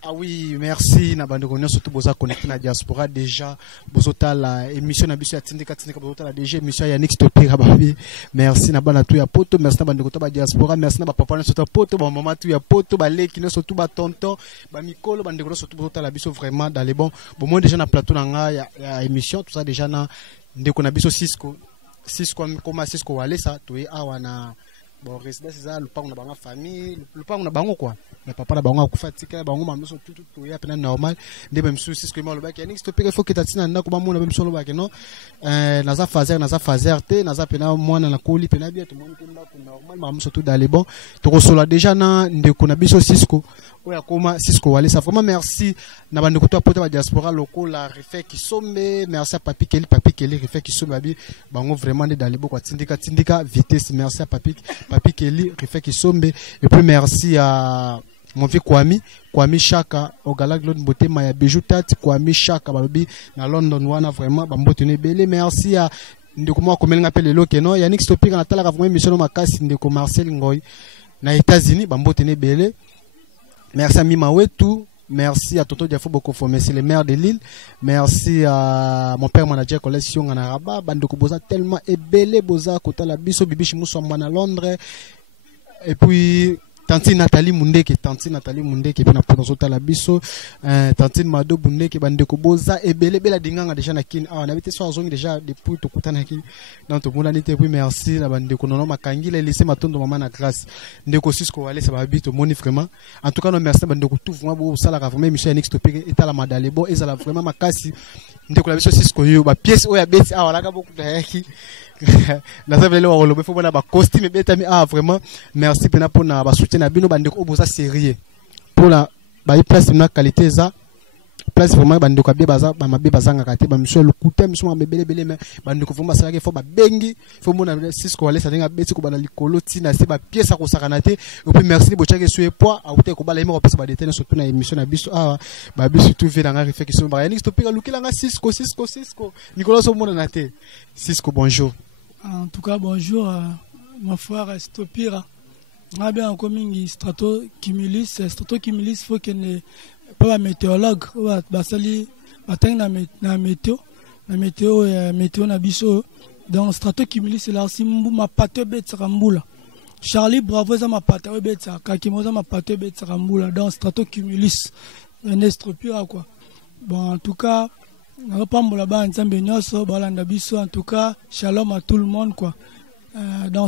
Ah oui, merci. Nabandonné surtout boza connecté na diaspora déjà. Bozota la émission na biso ya tindika bozota la déjà émission ya Nix Topira babi. Merci nabana tu ya poto, merci nabandonné to ba diaspora, merci na ba papa na surtout poto, ba maman tu ya poto, ba leki na surtout ba tonton, ba mikolo bandeko surtout bozota la biso vraiment dans les bons. Bon moi déjà na plateau na nga ya émission tout ça déjà na ndeko na biso Cisco comme Cisco wale ça tu awa na bon résidence ça le pas on a ba famille, le pas on a bango quoi. Le papa na bango akufatika bango mameso tout ya pena normal ndebe msusi Cisco mo le ba Nix Topira faut que tatina na ko ba mona même solo ba ke non naza fazer te naza pena mwana na koli pena bien tout le monde ko normal mameso tout dans les bons to ko solo déjà na ndeko na biso Cisco oya koma Cisco wale ça vraiment merci na bandeko to apota ba diaspora local la refait qui sombe merci à papi Kelly refait qui sombe abi bango vraiment dans les bons quoi tindika vitesse merci à papi Kelly refait qui sombe et puis merci à mon vieux Kwami Chaka au Galaglon Beauté Maya Bijou Tati Kwami Chaka babi na London wana vraiment bambotene belé merci à ndeko moi comme ngapel le loke non Yannick Stopika na tala vraiment émission makasi ndeko Marcel Ngoy na États-Unis bambotene belé merci à Mima Wetu. Merci à Toto Diafo Bokofo, merci le maire de Lille. Merci à mon père manager collection en Araba. Bandoko Boza tellement ébélé Boza Kota la Biso Bibichi Moussamba à Londres. Et puis Tante Nathalie Mundeke puis na Ponzota la Biso. Tante Mado Bundeke Bandeko Boza ébélé bela dinganga déjà na kin. Ah on avait été sur zone déjà depuis to kutana ki. Dans to mona nité puis merci la bandeko nono makangi les laisser matondo maman na grâce. Ndeko Cisco wale ça va bito moni vraiment. En tout cas non merci bandeko tout vraiment bo sala vraiment émission Nix Topira et la madale bo ezala vraiment makasi. Ndeko la biso Cisco yo ba pièce oya beti ah wala ka beaucoup de haki. Na ça veut dire on faut bona ba costume betami ah vraiment merci pena pour na ba soutien na bino bandeko oboza sérieux pour la ba place na qualité za place vraiment bandeko ba baza ba mabe bazanga kate ba monsieur le couteau monsieur mabele bele mais bandeko vraiment ça que faut ba bengi faut mona Cisco wale ça nga beti ko bana likolo tina se ba pièce ko sakanate et puis merci bo chake sur poids a outé ko bala imo ko pesa ba détail surtout na émission na biso ah ba biso tout fait dans la réflexion ba Nix Topira lukila nga Cisco Nicolas so mona na te Cisco bonjour. En tout cas, bonjour, mon frère Stopira. On a bien encore mingi Strato Cumulis. Strato Cumulis, il faut qu'il ne pas un météorologue. Basali, batang na météo na biso. Donc Strato Cumulis, c'est là si ma pâte bête sarambula. Charlie Bravo ça ma pâte bête ça. Kakimoza ma pâte bête sarambula. Donc Strato Cumulis, un Stopira quoi. Bon, en tout cas. En tout cas, shalom à tout le monde quoi.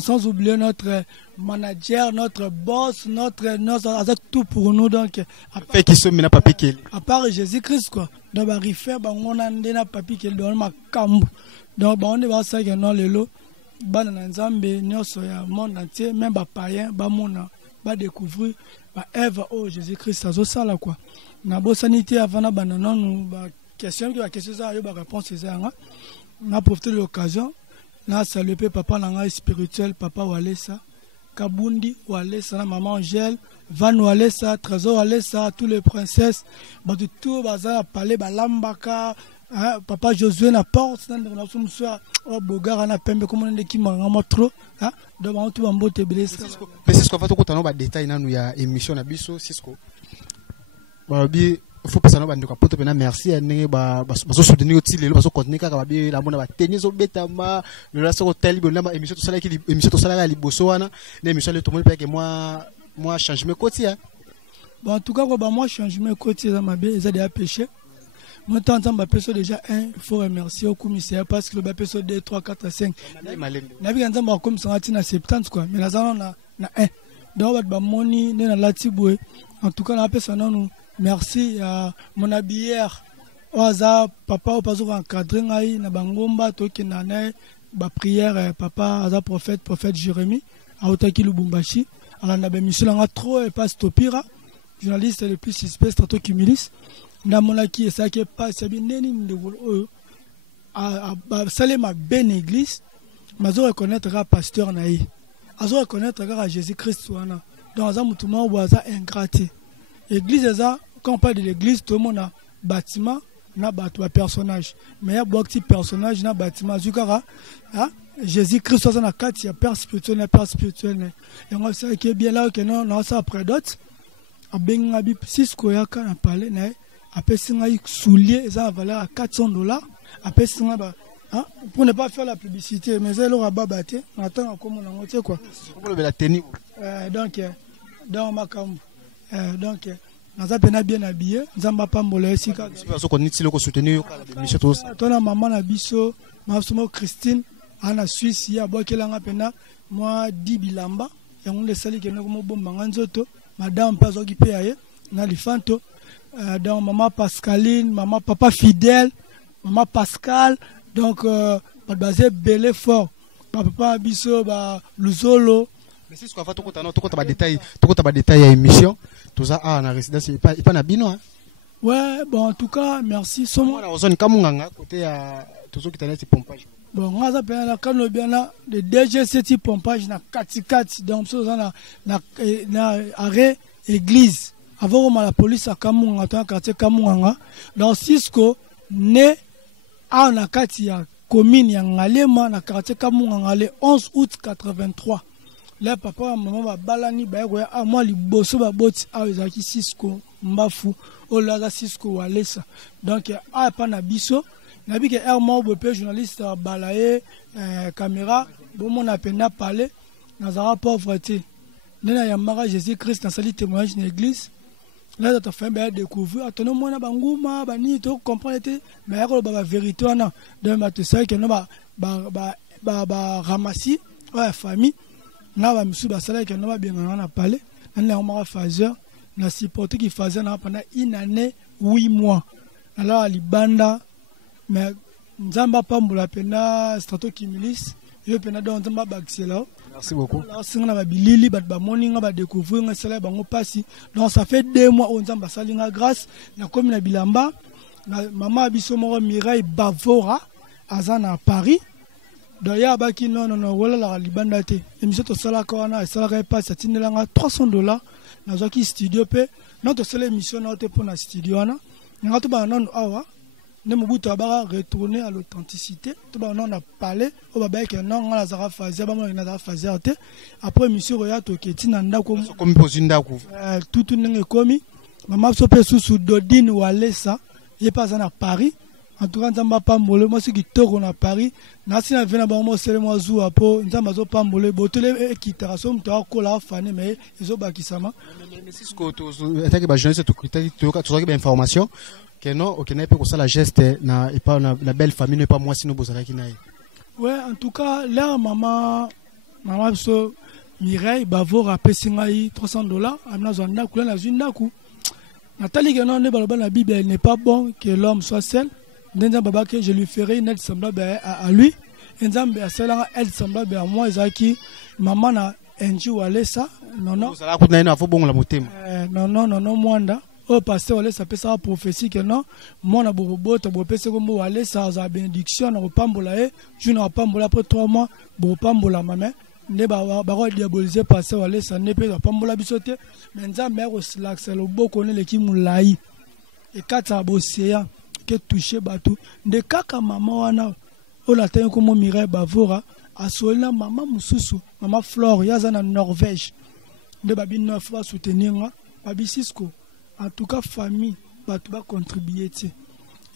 Sans oublier notre manager, notre boss, notre avec tout pour nous donc. À part Jésus-Christ quoi. Donc on a un papi qui donne ma cambo. Donc on est va ça que non les lots. Nzambe nyonso ya monde entier même ba païen ba mona ba découvrir ba Eve oh Jésus-Christ ça ça là quoi. Na bo sanité avant na banana nous ba question ça yo ba réponse ça on a profité de l'occasion na saluer papa nanga spirituel papa Walesa Kabundi Walesa na maman Angèle Van Walesa Trésor Walesa tous les princesses ba tout baza parler ba lambaka papa Josué na porte na soir oh bogara na pembe comme on qui m'a trop donc on tout mbote blessé Cisco va to kutana ba détail nanu ya émission na biso Cisco ba bi faut pas ça bandeko poto pena merci ndenge ba so soutenir aussi lelo ba so continuer kaka ba bi la mona ba tennis au betama le la so hotel bi na émission to sala ki émission to sala li boso wana na émission le tout monde que moi change mes côtés bon en tout cas bah moi change mes côtés ça m'a bien ça déjà péché moi tant ba peso déjà il faut remercier au commissaire parce que le ba peso 2 3 4 5 na bi kanza ba comme ça na 70 quoi mais là ça na 1 donc ba moni na latibwe en tout cas na peso non. Merci à mon habillère. Oza papa au pas encadré ngai na bangomba toki nane ba prière papa aza prophète Jérémie a Otaki Lubumbashi. Alors na ba mission nga trop et pas Stopira. Journaliste le plus suspect Strato Cumulis. Na monaki et ça qui pas c'est bien neni ndeko a salé ma bonne église. Mazo reconnaître pasteur naï. Azo reconnaître Jésus-Christ wana. Donc aza mutuma oza ingraté. Église ça quand on parle de l'église, tout le monde a bâtiment, n'a pas personnage. Mais il y a beaucoup de personnages, n'a bâtiment. Jésus-Christ, il y a 4, il y a père spirituel, et on sait qu'il est bien là, que non, ça après d'autres. abenga bi Cisco ya kana parler na après singa soulier ça valeur à $400 après singa ba hein pour ne pas faire la publicité mais ça leur a babaté on attend comme on a moitié quoi la tenue donc dans ma cam donc naza pena bien habillé nzamba pambola esika so ko nitsi loko soutenir mission tous tona maman na biso masumo Christine ana Suisse ya bokelanga pena moi dibilamba yango le sali ke noko bomba nzoto madame pas occupé aye na lifanto donc maman Pascaline maman papa fidèle maman Pascal donc pas basé belé fort papa biso ba luzolo mais c'est ce qu'on va tout ba détail à émission tout ça na résidence pas na bino hein. Ouais bon en tout cas merci somo na zone kamunganga côté à tout ce qui t'a pompage bon on a bien la kano bien là de DG7 pompage na katikati donc so na arrêt église avant la police à Kamunganga dans quartier Kamunganga dans Cisco né à na kati ya commune ya Ngalema na quartier Kamunganga le 11 août 83 là papa maman ba balani ba ko a moi liboso ba boti a ezaki Cisco mbafu o la Cisco walesa donc a pa na biso na bi ke ermo bo pe journaliste balaye caméra bo mon apena parler na za pauvreté nena ya mara Jésus Christ na sali témoignage na église là tu fait ben découvrir atono mona banguma bani to comprendre mais ya ba vérité wana de matu sai ke no ba ramasi ouais famille na ba misu ba sala ke no ba bien na parler na mara phaseur na supporter qui faisait na pendant une année 8 mois alors libanda mais nzamba pambola pena strato kimilis yo pena don nzamba baxela. Merci beaucoup. Là singa ba bilili ba moninga ba découvrir nga sala bango pasi donc ça fait 2 mois on nzamba salinga grâce na commune na Bilamba na maman biso moko Mireille Bavora azana à Paris donc ya baki non wala la libanda te émission to sala ko na sala ka passe tinelanga $300 na zoki studio pe notre seule émission na te pour na studio na nga to ba non awa ne mobutu abara retourner à l'authenticité tout ba on a parlé au baba que non on a zara fazer ba mo na zara fazer te après monsieur roya to keti na ndako comme pozinda ku tout nenge komi mama so pe sous Dodine Walesa il passe à Paris en tout cas nzamba pambole moi ce qui toko na Paris na sina vena ba mo sele mo zu apo nzamba zo pambole botele ekitaraso mto akola fane mais ezo bakisama mais c'est ce que tu attaque ba journaliste to critère to ba information que non ok na pe ko sala geste na et pas na belle famille ne pas moi sino bozala ki nae ouais en tout cas là maman so Mireille Bavora pesinga yi $300 amna zonda kula na zindaku Nathalie que non ne baloba la Bible elle n'est pas bon que l'homme soit seul ndenza baba que je lui ferai une aide semblable à lui nzambe asala aide semblable à moi ezaki maman na enji walesa non ça la ko na ina fo bon la motema non mwanda au pasteur walesa pesa prophétie que non mona borobota bo pesa ko mo walesa za bénédiction na pambola e juna pambola après 3 mois bo pambola mame ne ba diaboliser pasteur walesa ne pe pambola bisote mais nzambe ko slaxer lo boko ne leki mulai e kata boseya que toucher batou de kaka maman wana o la tayo ko mo Mireille Bavora asolina maman mususu maman Flore yaza na Norvège de babi no fa soutenir nga babi Cisco en tout cas famille batou ba contribuer ti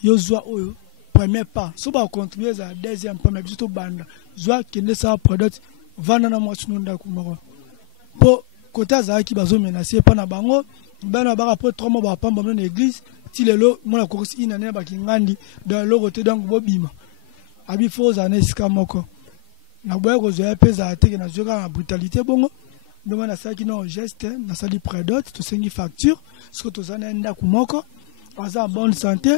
yo zwa oyo premier pas so ba contribuer za deuxième pas mais biso banda zwa kende sa product vana na mwatsu nda kumoko po kota za ki bazo menacer pa na bango bana ba après 3 mois ba pamba na église ti lelo mona ko si ina ne ba kingandi dans le côté donc bobima abi foza na eskamoko na boye ko zo pesa ateke na zoka na brutalité bongo donc na saki no geste na sali prédot to sengi facture ce que to zana nda kumoko aza bonne santé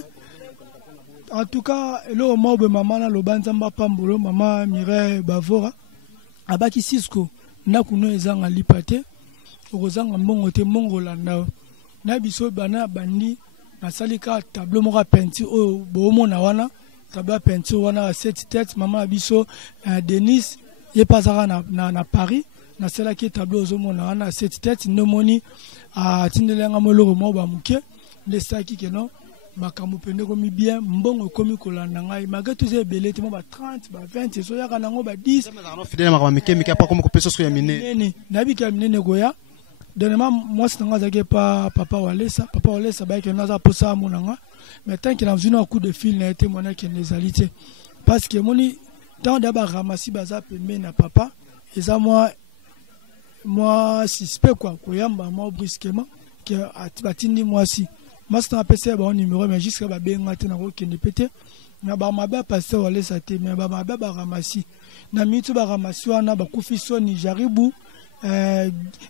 en tout cas le mobe maman na lobanza mba pambolo maman Mireille Bavora abaki Cisco na kuno ezanga lipate okozanga mbongo te mbongo landa na biso bana bandi na salika tableau moko peinture o bomona wana tableau peinture wana 7 têtes maman biso Denis ye pasaka na Paris na sala ki tableau ozomona wana 7 têtes nomoni a tindelenga moloko mo ba muke le saki ke non makambo pende komi bien mbongo komi kolanda ngai magato ze belete mo ba 30 ba 20 so yaka nango ba 10 fidèle makambo mike pas comme ko peso so ya mine na bika mine goya Dernièrement, moi, c'est pas Papa Walesa. Papa Walesa, il y a un peu ça à mon anga. Mais tant qu'il a vu un coup de fil, il a été mon qui les alités. Parce que mon tant d'abord ramasser bazar mais na papa. Et ça, moi, suspect quoi. Koyamba, moi, brusquement, que à Tibatini, moi aussi. Moi, c'est un PC, bon numéro, mais jusqu'à ma bien, maintenant, qui n'est pété. Mais ma belle pasteur Walesa, mais ma belle ramasser. Na mitu ba ramasser, on a beaucoup de soni, Jaribou.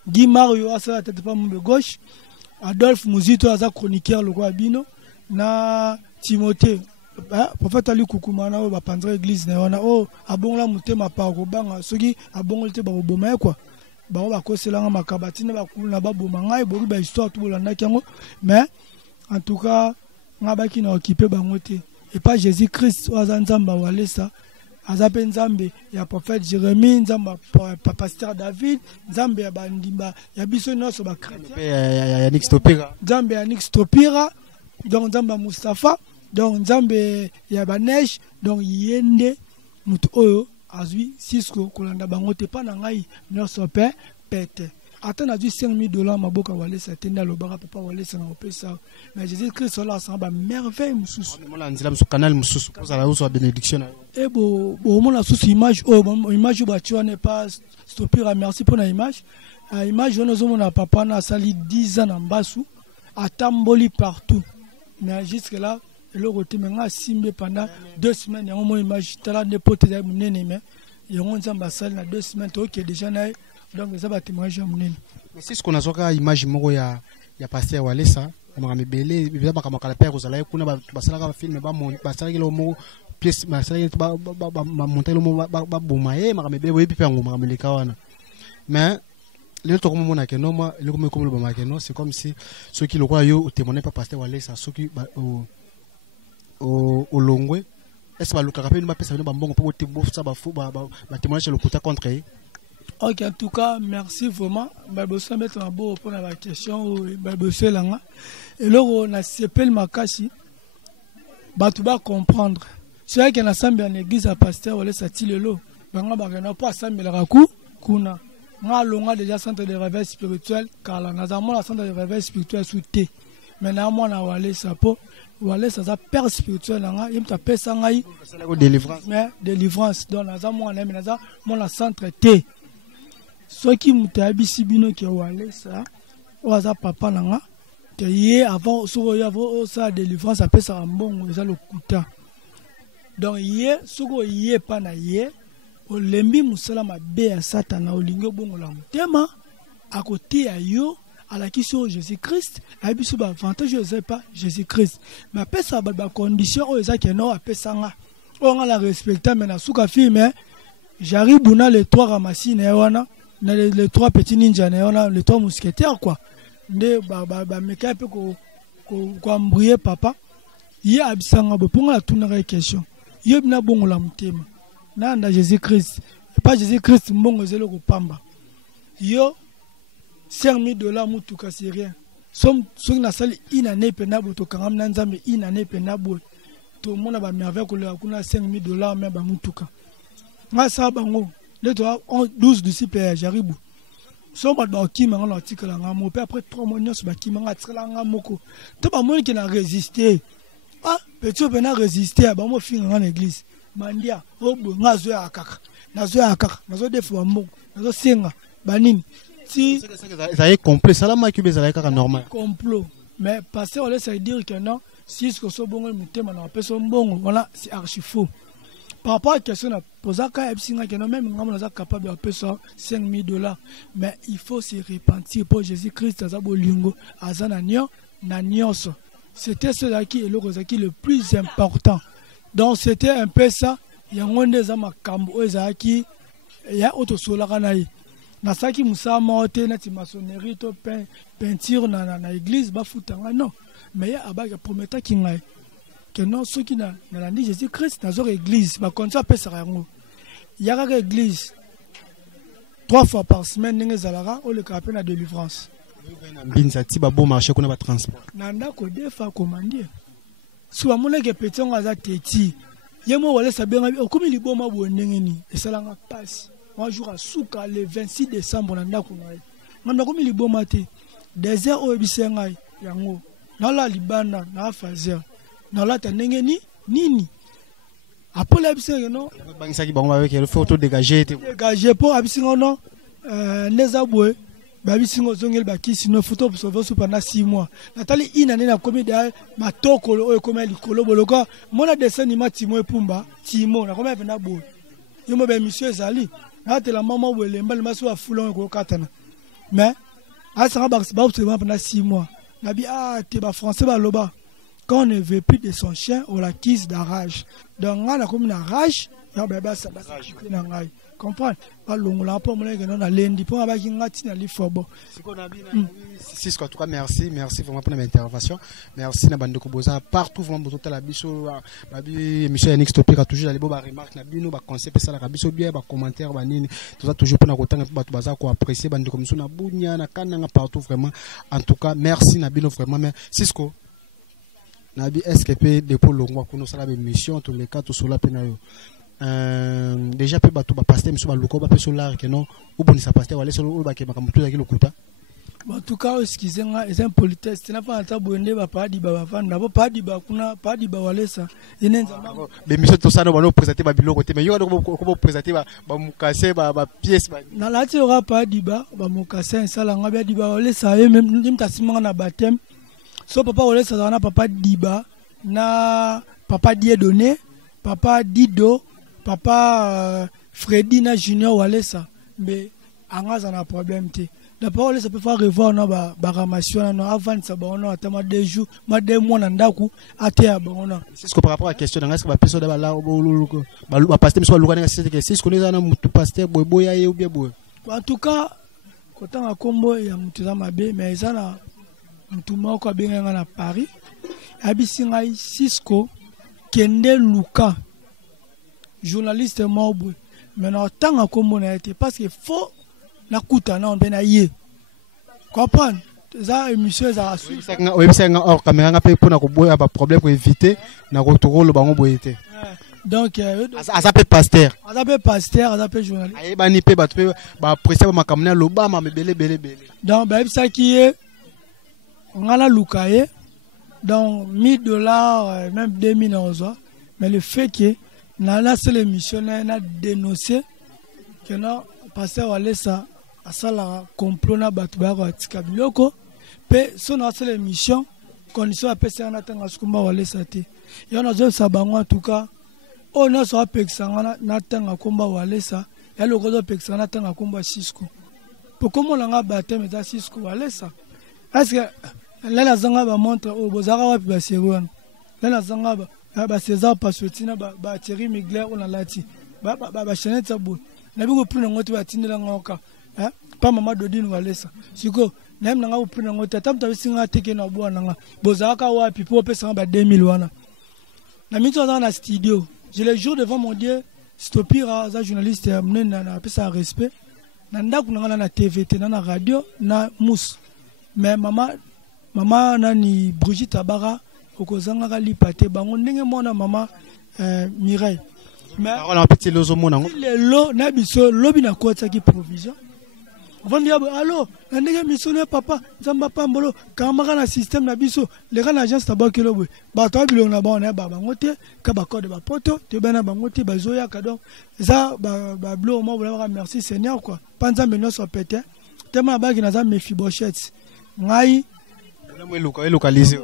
Guy Mario a la tête pas mon gauche, Adolphe Mouzito a chroniqueur le roi Bino, na Timothée, prophète Ali Koukoumana ou Bandre église, na oh abon la mouté ma part au bang, sogi abon le te ba oboma quoi, ba on va causer la makabatine ba koula ba bomanga et boru ba histoire tout le nakango, mais en tout cas on a qui n'a occupé ba moté et pas Jésus-Christ ou azanzamba Walesa. Azape Nzambe ya prophète Jérémie, Nzamba pasteur David, Nzambe ya bandimba ya biso nyonso ba chrétien ya Nix Topira, Nzambe ya Nix Topira, donc Nzamba Mustafa, donc Nzambe ya Banesh, donc yende mutu oyo azwi Cisco kolanda bango te pa na ngai nyonso pe pete. Attends a dit $5,000 maboka Walesa tenda lobara papa Walesa na opesa. Mais Jésus-Christ là ça ba merveille mususu. Mona nzila musu canal mususu pour la uso bénédiction. Et bon mona sous image image ba tu n'est pas stopper merci pour la image. Image on zo mona papa na sali 10 ans en basu atamboli partout. Mais jusque là le côté menga simbe pendant 2 semaines on mon image tala n'importe quel munene mais et on nzamba sali na 2 semaines OK déjà na donc ça va témoigner munene. Mais c'est ce qu'on a zoka image moko ya pasteur Walesa on me belé bien ba kama kala père ozala kuna ba basala ka film ba basala kilo mo pièce basala ba monter le mo ba bomaye ma me bebo epi ngo ma me le kawana. Mais le to comme mona ke no moi le comme le ba ke no c'est comme si ceux qui le croient yo témoigner pas pasteur Walesa ceux qui au longwe est-ce ba luka kapé ba pesa ba mbongo pour te bof ça ba fou ba témoigner sur le côté contre. Ok, en tout cas, merci vraiment. Je vais mettre un beau pour la question. Et là, on a CPL Makasi. Tu vas comprendre. C'est vrai qu'il y a un église à pasteur, on laisse à Tilelo. On n'a pas assemblé le rakou. On a déjà centre de réveil spirituel. Car là, nous avons le centre de réveil spirituel sous T. Maintenant, on a Walé Sapo. Walé, ça a père spirituel. Il m'a fait ça. Délivrance. Donc, nous avons un centre T. Ce qui m'a dit bino qui Walesa oza papa nanga que hier avant ça délivrance appelle ça mbongo ça le kuta donc hier soko hier pas na hier olembi musala mabe ya satana olingo bongo la mutema à côté ya yo à la question Jésus-Christ a biso ba avantage je sais pas Jésus-Christ mais appelle ça ba condition o ça que non appelle ça nga on la respecter mais na suka fi mais j'arrive buna les 3 ramassines et wana les 3 petits ninjas les 3 mousquetaires quoi nde ba meka pe ko embrouiller papa ye abisanga bo pour la tourner question ye bina bongo la mutema na Jésus-Christ pas Jésus-Christ mbongo zelo ko pamba yo $5,000 mutuka c'est rien som na sali inane penabo to kangam na nzambe inane penabo to mona ba merveille ko le kuna $5,000 mais ba mutuka nga sa bango les 12 disciples j'arrive so ba do ki manga na article nga mo pe après 3 mois nyos ba ki manga tsela nga moko to ba mo ki na résister petit pe na résister ba mo finga na église mandia obo nga zo ya kaka nazo defa moko nazo senga banini si ça est complet salama ki bezala kaka normal complot mais pasteur on laisse dire que non si ce que so bongo mutema na peso mbongo voilà c'est archi faux. Par rapport à la question, même on est capable de payer $5,000, mais il faut se repentir pour Jésus-Christ. C'était cela qui est le plus important. Donc c'était un peu ça. Il y a un des amakambo qui il y a autre solaranaï. Nasaki Moussa Morte, nati maçonnerie, peinture na l'église, bafutanga non. Mais il y a un prometteur qui n'a que non, ceux qui n'ont dit Jésus-Christ dans leur église, il y a une église 3 fois par semaine, il y a une délivrance. Il y a un transport. Il y a un commandé. Si on a des petits, on a des petits. Il y a un jour à Souka le 26 décembre, ngam nakomi liboma te désert oyo bisengai yango nala libanda na fazer nalata ndenge nini apola bisenga no bangisaki bango avec le photo dégager po abisinga no neza boye babisinga zongeli bakisi no photo sauver so pendant 6 mois natali ina nena komi da matokolo oyo komi likolo boloka mona dessin ni matimo epumba timo na komi pena boye yomo ba monsieur ezali natela mama boye mbali maso afulon ko katana mais asanga ba pendant 6 mois nabi te ba français ba loba quand on ne veut plus de son chien on l'acquise d'arrage donc on a comme une rage ya baba ça na ngai comprendre pas longola pas mon na lendi pour ba ki ngati na lifobo Cisco en tout cas merci vraiment pour l'intervention merci na bande ko boza partout vraiment bozo la biso babi émission Yannick Topira toujours aller ba remarque na bino ba concept ça la biso bien ba commentaire ba nini tout ça toujours pour na kotanga bato baza ko apprécier bande ko na bunya na kananga partout vraiment en tout cas merci na bino vraiment mais Cisco nabi SKP depuis longwa kuno sala be mission tous les cas tout cela pena yo déjà pe bato ba pasteur miso ba luko ba pe solar que non ou bonisa pasteur wala solo ba ke makamtu ya kilokuta en tout cas excusez-moi c'est un politesse tu n'as pas ata bonde ba padi ba vanda ba padi ba kuna padi ba wala ça inenza be mission to sana bano présenter ba biloko te mais yo ko présenter ba mukase ba pièce ba na lati ora padi ba mukase sala ngabe di ba wala ça même nimtasimanga na baptême so papa wala ça na papa diba na papa Dieudonné papa Dido papa Freddy na Junior wala ça mais angaza na problème te d'abord wala ça peut faire revoir na ba ramation na avant ça ba on a tellement 2 jours ma 2 mois na ndaku atea ba on c'est ce que par rapport à la question est-ce que ba personne ba là ba pasteur soit lukana c'est que c'est ce qu'on est na mutu pasteur boya ye ou bien boy en tout cas kotanga kombo ya mutu za mabe mais ça na mutu moko abenga na Paris abisinga Cisco kende luka journaliste mobile mais na tanga kombo na été parce que faut na kuta na on bena ye comprendre ça émission za oui c'est hors caméra nga pe pona ko boya ba problème ko éviter na ko to lo bango boyete donc azape pasteur azape journaliste ay bani pe ba to ba apprécier ba makamna loba ma belé donc ba ça qui est ngala lukaye donc $1000 même 2000 euros mais le fait que na c'est l'émission na dénoncé que non pasteur wala ça asala complot na batu ba ko tika biloko pe so na c'est l'émission condition apesa na tanga sukumba wala ça te yo na zo sabango en tout cas on a so apexanga na tanga komba wala ça ya loko zo apexanga na tanga komba Cisco pour comment la nga baptême za Cisco wala ça est-ce que là la zanga ba montre au bozara wapi ba seron là la zanga ba César Passotina ba Thierry Migler on a lati ba chenette sabo na bi ko prendre ngoto ba tindela ngoka pas maman Dodine wala ça siko même na nga prendre ngoto tamta bisinga teke na bwana nga bozaka wapi pour pesa ba 2000 wana na mito dans la studio je le jour devant mon Dieu Stopira za journaliste amena na pesa respect na ndaku na na TVT na radio na mousse mais mama nani Brigitte Abara okozanga ka lipate bango ndenge mona mama Mireille mais on a petit lozo mona le lo na biso lobi na kota ki provision on dit allô ndenge missionné papa zamba pambolo kamaka na système na biso le kana agence tabaki lobo ba to bilong na ba na ba ngote ka ba code ba poto te bana ba ngote ba zoya ka donc za ba blo mo ba merci Seigneur quoi panza meno so pété tellement ba ki na za Mephibosheth ngai localiser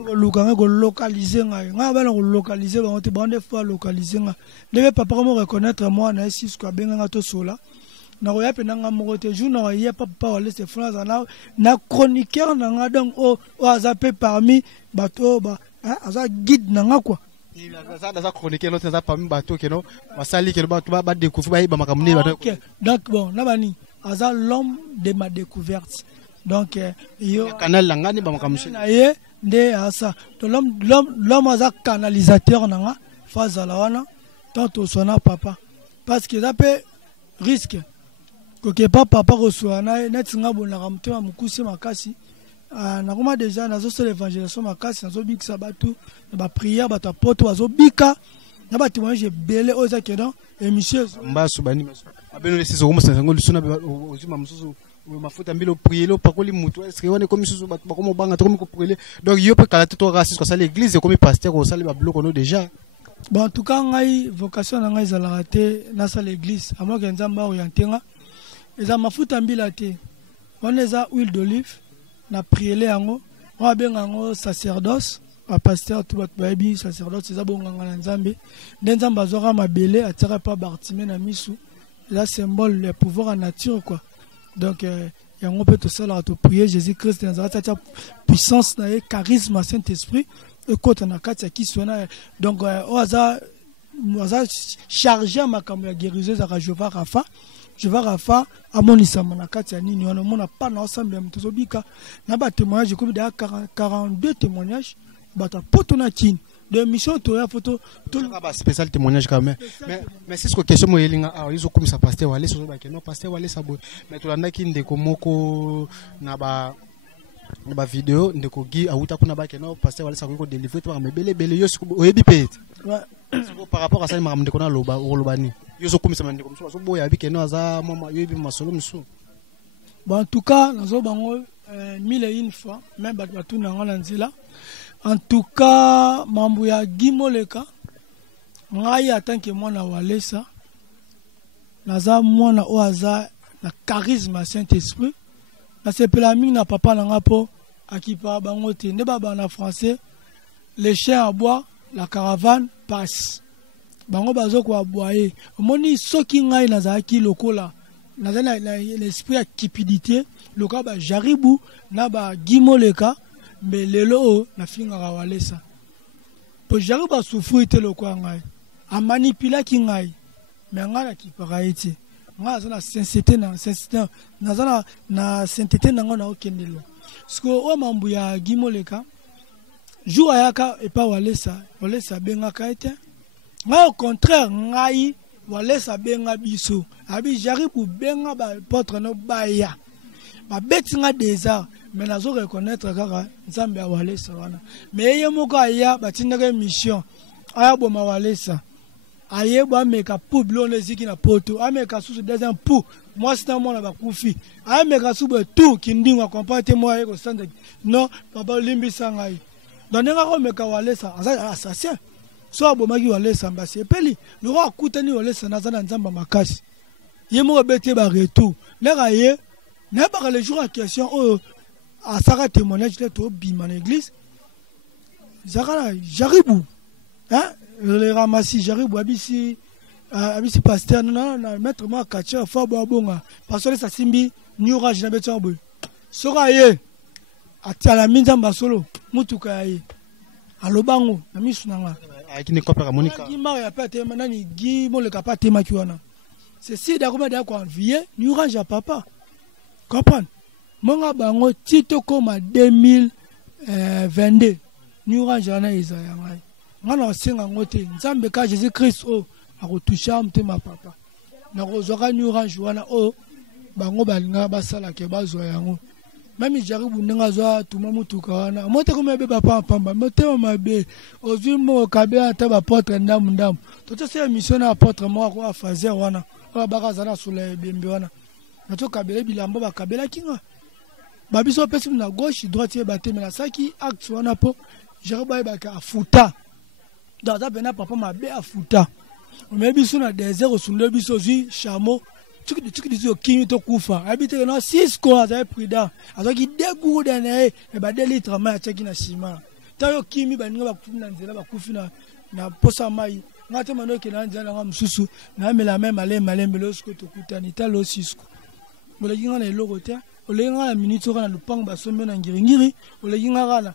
ngai nga ba localiser ba ngote ba ndefo localiser nga debe papa ko reconnaître moi na Cisco benga nga to sola na roya penanga mokote jour na ya papa wala se France na chroniqueur na nga donc o azape parmi bato ba aza guide na nga quoi ça chroniqueur l'autre ça parmi bato que non ba sali que bato ba découvrir ba makamne ba donc bon na bani aza l'homme de ma découverte donc yo canal langani ba makamse na ye nde asa to l'homme aza canalisateur na nga faza la wana tant sona papa parce que ça peut risque que papa reçoit na tinga bona ramtema mukuse makasi na koma déjà nazo se l'évangélisation makasi nazo bikisa batu ba prière batu apoto azo bika na batu moi je belé oza kedon et monsieur mbasu bani abeno le sizo komo sango lusuna ozima mususu mafuta mbilo prier lo pakoli mutu est-ce que on est comme sous ba comme banga comme ko prier donc yo peut kala to raciste ko ça l'église comme pasteur ko ça les ba bloc no déjà bon en tout cas ngai vocation na ngai za raté na ça l'église à moi que nzamba orientenga eza mafuta mbila te on eza huile d'olive na prier le yango on benga ngo sacerdoce a pasteur tout ba bi sacerdoce eza bonganga na nzambe nzamba zora mabele atira pa Bartimée na misu la symbole le pouvoir en nature quoi donc yango peut tout ça là to prier Jésus-Christ dans sa puissance na charisme Saint-Esprit et côté na kati qui sona donc oza chargé makambo ya guérison za Jehova Rafa amonisa na kati ya nini on mona pas na ensemble mtozobika na ba témoignage comme da 42 témoignages bata potona kin de mission to ya photo tout ba spécial témoignage quand même mais c'est ce que question mo yelinga ah ils ont comme ça pasteur wale so ba que non pasteur wale sabo mais to landa ki ndeko moko na ba vidéo ndeko gi auta kuna ba que non pasteur wale sabo ko délivrer to ba bele yo oyebi pete par rapport à ça ma ndeko na loba ni yo so comme ça ndeko so boya bi que non za mama yoyebi masolo musu bon en tout cas nazo bango mille et une fois même ba tu na ngala nzila. En tout cas, Mambuya Gimoleka, ngai atanke mwana walesa, naza mwana oaza na charisme Saint-Esprit, na sepela mingi na papa na ngapo akipa bangote ne baba na français, les chiens aboient, la caravane passe. Bango bazo ko aboyer. Moni soki ngai nazaki lokola, naza na l'esprit à cupidité, loka ba jaribu na ba Gimoleka. Mais lelo na finga walesa po jaru ba souffrir te lo kwa ngai a manipuler ki ngai mais ngala ki paraiti nga za na sincérité na sainteté na ngona okendelo sko o mambu ya Gimoleka jour ayaka e pa walesa benga kaite nga au contraire ngai walesa benga biso abi jaribu benga ba potre no baya ba betinga déjà mais nazo reconnaître kaka nzambe ya walesa wana mais ye moko aya batindaka mission aya boma walesa aye bo ameka pou blone ziki na poto ameka susu deuxième pou moi c'est moi na bakufi ameka subu tout kindinga compate moi ye ko sanda non papa limbisa ngai donc nga ko meka walesa assassin so abomaki walesa mbasi epeli loko akutani walesa na zana nzamba makasi ye moko bete ba retour leka ye na ba le jour en question oh à Sarah témoignage de tout bima l'église Zara jaribu hein le ramassi jaribu abisi pasteur non maître moi kacha fa bonga parce que ça simbi new rage na beto boy sora ye atala minzamba solo mutuka ye alobango na misu nanga akini kopera monika ki mari apate manani gi mo le kapate makiwana c'est si d'accord da ko envier new rage à papa comprendre Monga bango tito koma 2022 ni orange na Isaiah ngai ngana singa ngote nzambe ka Jésus Christ o akotoucha mtema papa na kozwaka ni orange wana o bango balinga basala ke bazwa yango mami jaribu ndinga zwa tuma mutuka wana mote koma be papa pamba motema mabe ozwi mo kabe ata ba porte ndamu toto se mission na porte mo ko afazer wana ba bakazana sula bembe wana nato kabele bilambo ba kabela kinga babiso pesi na gauche droite bateme na saki acte wana po jaribu ba ka afuta daza bena papa mabe afuta mebiso na désert osunde biso zi chameau tukidi zo kinyi to kufa habite na 6 ko aza prudent azaki degu dana e ba 2 litres ma cheki na sima tayo kimi baninga bakufi na nzela bakufi na posa mai ngate mano ke na nzela nga msusu na mela même malembe losko to kutani talo sisko moleginga na eloko te olenga na minute kana lupango basombe na ngiringiri olenga kana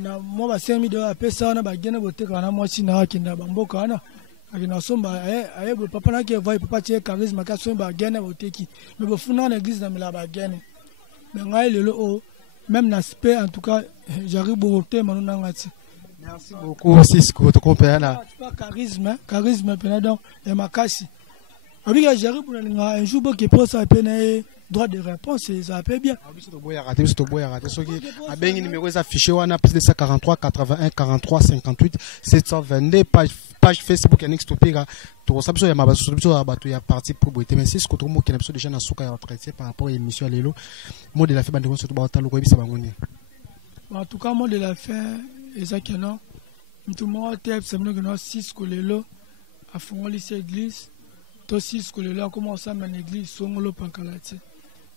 na mo ba 5000 dollars pesa na bagena boteka na mwasi na wakinda bamboka wana akina somba aye papa na ke vai papa tie charisme ka somba bagena boteki mais bofuna na église na mila bagena mais ngai lelo o même l'aspect en tout cas j'arrive boté manona ngati. Merci beaucoup Cisco to compéana charisme pena donc et makasi abiga j'arrive pour un jour que pour ça pena droit de réponse, ça peut bien. Abengi numéro est affiché wana plus de 143 81 43 58 722 page Facebook ya Next Topira. To sabso ya mabaso sabso abatu ya parti pour boiter mais c'est ce que tout le monde qui n'a pas déjà na souka ya traité par rapport à l'émission lelo. Mot de la fin bande surtout ba talo ko bisa bangoni. En tout cas mot de la fin ezakeno tout le monde tep c'est que nous 6 ko lelo a fongoli cette église. To 6 ko lelo commence à une église songolo pankalati.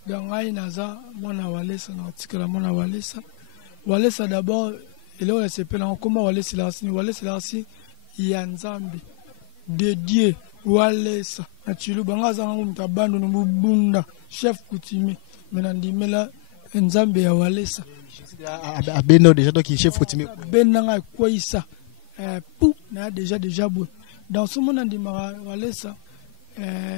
Donc ngai naza mona walesa na tikala mona walesa d'abord et là on s'appelle comment walesa la ya nzambe de Dieu walesa na chilu bangaza ngo mtabando no bunda chef coutumier menandimela nzambe ya walesa abeno déjà donc chef coutumier benanga kwa isa pou na déjà bon dans ce monde ndima walesa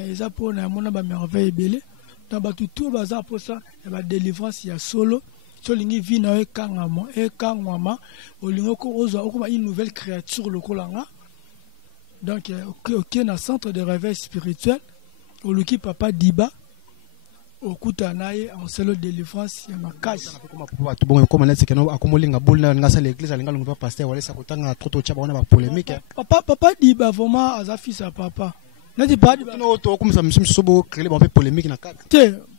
eza pona mona ba merveille belé dans tout bazar pour ça et ba délivrance ya solo solingi vi na ekangama olingo ko ozo okoma une nouvelle créature lokolanga donc OK na centre de réveil spirituel oluki papa Diba okuta naye en solo délivrance ya makasi bon comme on a dit que no akomolinga bolna ngasa l'église alinga longo pasteur wala sa kotanga trop cha bana ba polémique papa Diba vraiment azafisa à papa nati pas no to comme ça monsieur sobo créer bon polémique na cadre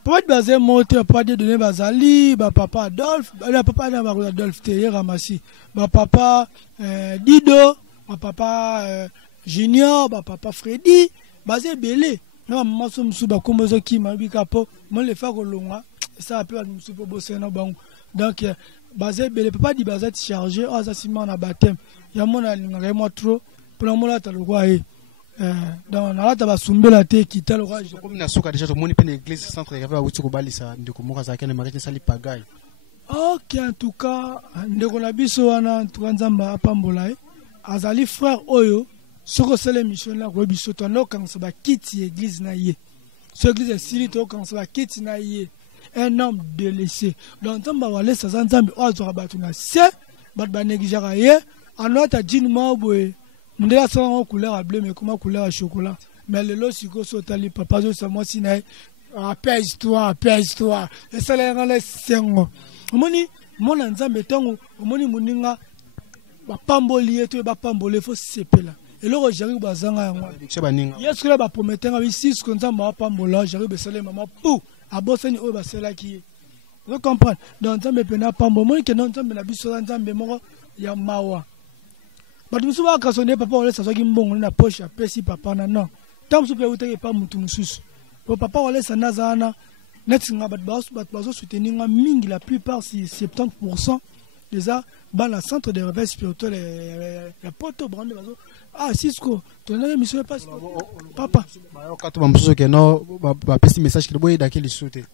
Papa bazé monté pas de donner bazali ba papa Adolphe ba papa na ba Adolphe te ramasi ba papa Dido ba papa Junior ba papa Freddy bazé belé na maman so musu ba kombozo ki mabika po mo le fa ko longa ça peut musu po bosser na bango donc bazé belé papa di bazé chargé o ça sima na baptême ya mona linga moi trop pour mo la ta lo kwa dans la taba sumbela te kita le roi comme na soka déjà to moni pe l'église centre ya ba wuti ko balisa ndeko moka za kana marete sali pagai. OK en tout cas ndeko na biso wana tukanzamba apambola azali frère oyo soko sele mission la ko biso to no kan ba kiti église na ye so église sili to kan ba kiti na ye un homme délaissé donc tamba wale sa nzambe o azora batu na se bat ba negligera ye anota jinma boye Mundela sans couleur bleu mais comment couleur chocolat mais le lot siko sotali papa zo samo sinae apaise-toi et ça les rend les sengo omoni mona nzambe tongo omoni muninga ba pamboli eto ba pambole fo sepela et le jari bazanga yango yesu la ba prometanga bi 6 ko nzambe ba pambola jari be sele mama pou abosani o ba sela ki vous comprenez donc nzambe pena pambo moni ke non nzambe na biso nzambe moko ya mawa. But musu ba kasone papa wale sa soki mbongo na poche apesi papa na non tam su pe uteke pa mutu mususu po papa wale sa nazana netinga bat bazo soutenir mingi la plupart si 70% déjà ba la centre de réveil spirituel la poto brande bazo Cisco to na mission pas papa ba okato ba mususu ke no ba pesi message ke boye dakeli soute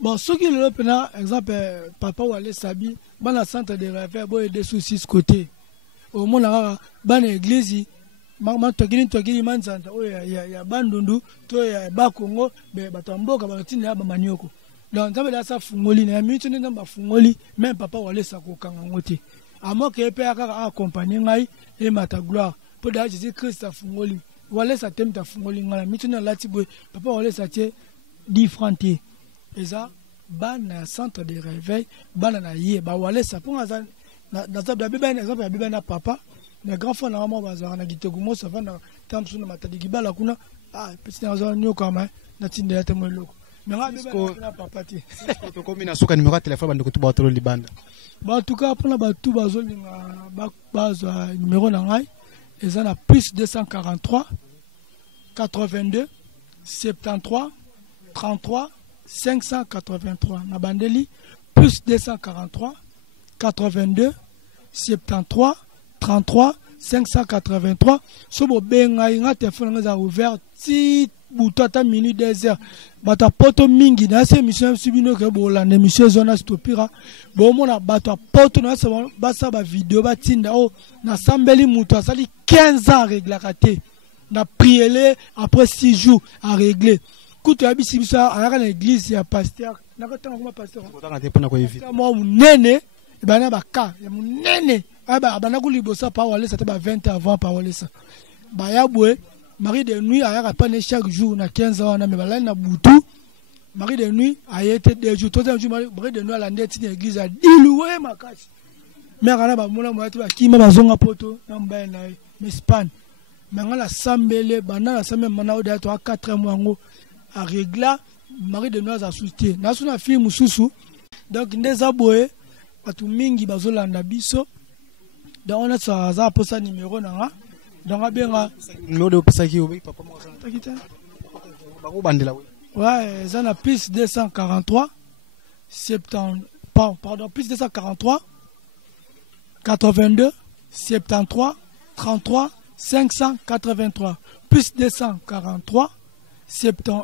bon ce qui le pena exemple papa wale sabi ba la centre de réveil boye des soucis côté au monde là ban église mama togini manzanta o ya bandundu to ya ba Kongo be batamboka batini ya bamanioko donc nzambe da sa fungoli na mitu nzamba fungoli même papa wale sa ko kanga ngote amoke pe aka accompagner ngai et mata gloire pour da Jésus Christ a fungoli wale sa temta fungoli ngala mitu na lati boy papa wale sa tie différenté eza ban centre de réveil ban na ye ba wale sa pour azan dans ça bien exemple ya bibana papa na grand frère na mama bazara na gitegumo ça va na tamsu na matadi gibala kuna petit na zone nyoka ma na tinde ya temo loko mais na papa ti to komi na soka numéro téléphone bande ko tuba tolo libanda ba en tout cas pour na ba tu bazolinga baza numéro na ngai eza na plus 243 82 73 33 583 na bandeli plus 243 82 73 33 583 sobo benga inga téléphone nga ouvert ti butata minute des heures bata poto mingi na se mission subino ke bolande mission zona stopira bo mona bata poto na sa ba vidéo batinda o na sambeli muto asali 15 ans régler raté na prier après 6 jours à régler kuto ya bisibisa ayaka na église ya pasteur na kotanga kuma pasteur moi nene bana baka ya munene bana kulibosa pa wale ça te ba 20 avant pa wale ça ba ya bwe mari de nuit ayaka pa ne chaque jour na 15 ans na me balani na butu Marie de nuit a été 2 jours. Troisième jour, Marie de nuit à la nette de l'église a diloué ma casse. Mais on a pas moula moi qui m'a bazonga poto n'amba na Espagne. Mais on a sambelé, bana la sambelé mana de 4 mois ngo a régla Marie de nuit a soutien. Na suna fille mususu. Donc ndeza boye batu mingi bazolanda biso. Donc on a ça pour ça numéro na. Donc a bien numéro de Pesaki oui papa moi. Bango bandela oui. Ouais, ça a plus 243 70 pardon plus 243 82 73 33 583 plus 243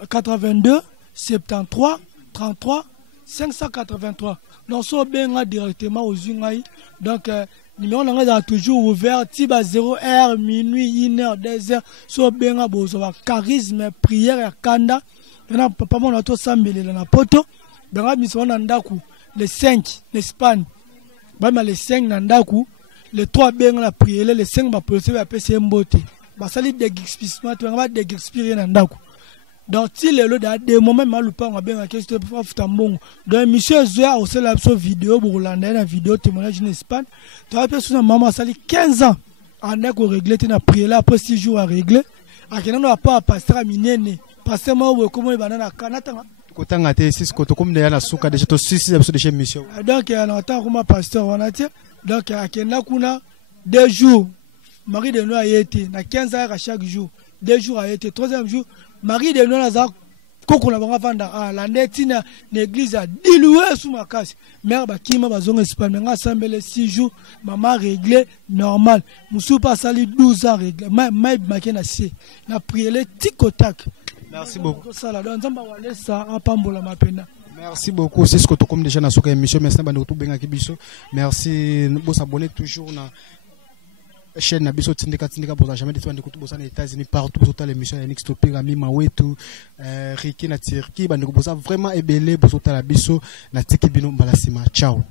82 73 33 583. Donc so benga directement aux Zungai. Donc numéro on toujours ouvert tiba 0h minuit 1h 2h so benga bozo charisme prière kanda. Maintenant papa mon auto sambele na poto benga miso na ndaku le 5 l'Espagne. Bama les 5 na ndaku, les 3 benga la prière, les 5 ba policier ba pese mbote. Ba sali de expérience, tu va de expérience na ndaku. Donc si le lo da de moment malupa nga benga ke sto fa futa mbongo. Donc monsieur Zoya au sala so vidéo pour landa na vidéo témoignage en Espagne. Tu vas pese na maman sali 15 ans. Anda ko régler na prière là après 6 jours à régler. Akena no pas pasteur minene. Pasteur mo ko mo banana kanata. Kotanga te sis koto comme de na suka déjà to 6 episode de chez mission. Donc on attend comme pasteur on a dit donc akena kuna 2 jours Marie de nuit a été na 15 heures à chaque jour 2 jours a été 3e jour Marie de nuit na koko na banga vanda la netina l'église a diloué sous ma casse mère ba kima bazonga Espagne nga sambele 6 jours maman réglé normal musu pas sali 12 ans réglé mai makena si na prier tic au tac. Merci beaucoup. Merci beaucoup. C'est ce que tu comme déjà dans cette émission. Merci de tout bien kibiso. Merci de vous abonner toujours na chaîne na biso tindika pour jamais de de kutu bosa na États-Unis partout pour toute l'émission ya Next Topic ami mawetu Riki na Turquie bande ko bosa vraiment ebele pour toute la biso na tiki bino malasima. Ciao.